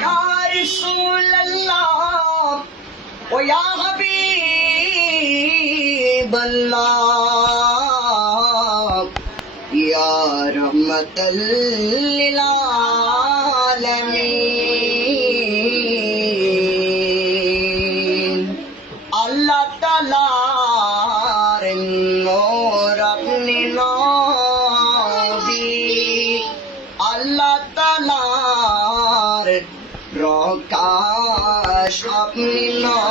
یا رسول اللہ او یا حبیب اللہ یا رحمت للعالمین۔ اللہ تعالی نام আল্লাহ তালার প্রকাশ আপনি নবী।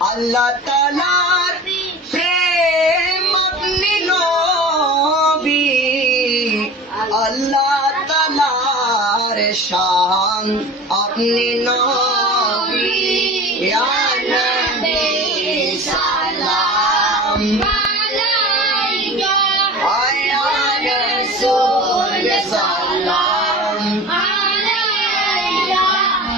আল্লাহ তালার প্রেম আপনি নবী। আল্লাহ তালার শান আপনি নবী।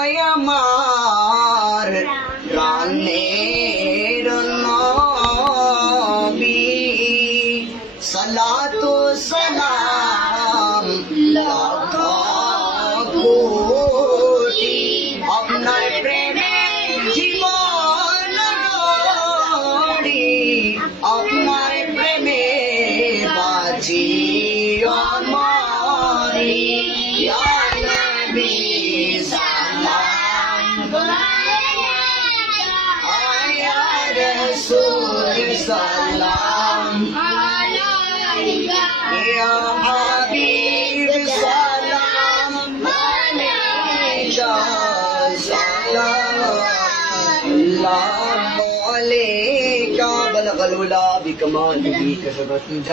ও গয়ামার প্রাণের নবী। সালাতু সালাম লাখ কোটি আপনার প্রেমে জীবন আপনার প্রেমে বাজি رسول سلام علیہ یا حبیب سلام علیہ سلام علیہ بلغ الولا بکمالی